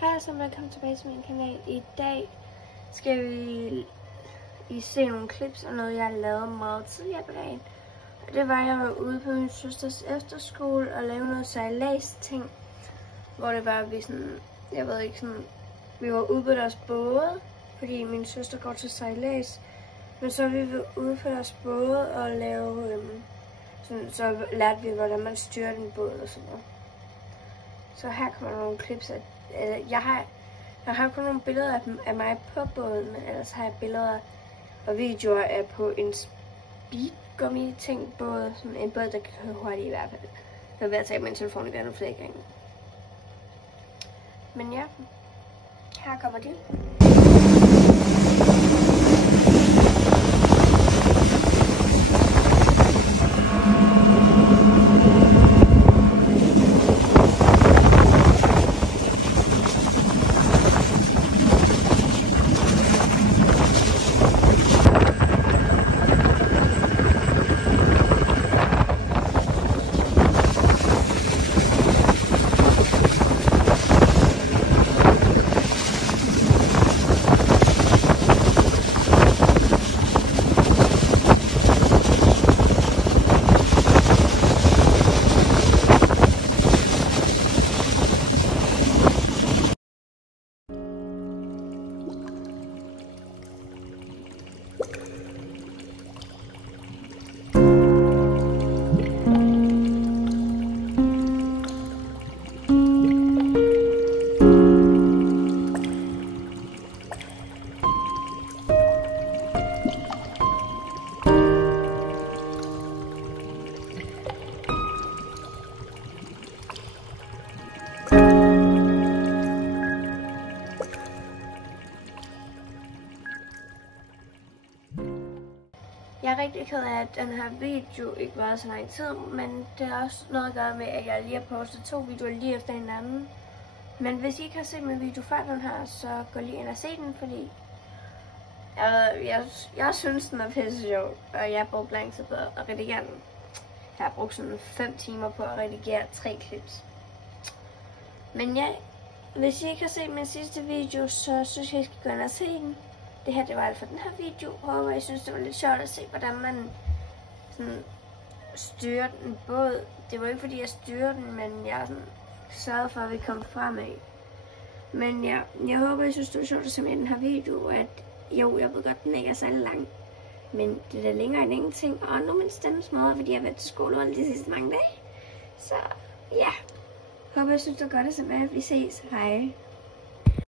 Hej og velkommen tilbage til min kanal. I dag skal I se nogle clips af noget, jeg har lavet meget tidligere på dagen. Og det var, jeg var ude på min søsters efterskole og lavede noget sejlads-ting. Hvor det var, vi sådan, jeg ved ikke sådan, vi var ude på deres både, fordi min søster går til sejlads. Men så vi var ude på deres både og lave, så lærte vi, hvordan man styrer en båd og sådan noget. Så her kommer nogle clips af, jeg har kun nogle billeder af mig på båden, men ellers har jeg billeder og videoer af på en speedgummi-ting båd, sådan en båd, der kan køre hurtigt i hvert fald. Jeg er ved at tage min telefon igen og flere gange. Men ja, her kommer det. Jeg er rigtig ked af, at den her video ikke var så lang tid, men det har også noget at gøre med, at jeg lige har postet 2 videoer lige efter hinanden. Men hvis I ikke har set min video før den her, så gå lige ind og se den, fordi jeg synes, den er pisse sjov, og jeg har brugt lang tid på at redigere den. Jeg har brugt sådan 5 timer på at redigere 3 clips. Men ja, hvis I ikke har set min sidste video, så synes jeg, I skal gå ind og se den. Det her, det var alt for den her video. Håber, jeg synes, det var lidt sjovt at se, hvordan man sådan styrer en båd. Det var ikke, fordi jeg styrede den, men jeg sådan sørgede for, at vi kom fremad. Men ja, jeg håber, jeg synes, det var sjovt at se med den her video. At jo, jeg ved godt, den ikke er så lang. Men det er da længere end ingenting. Og nu er min stemme smadret, fordi jeg har været til skole de sidste mange dage. Så ja, håber, jeg synes, det var godt at se med. Vi ses. Hej.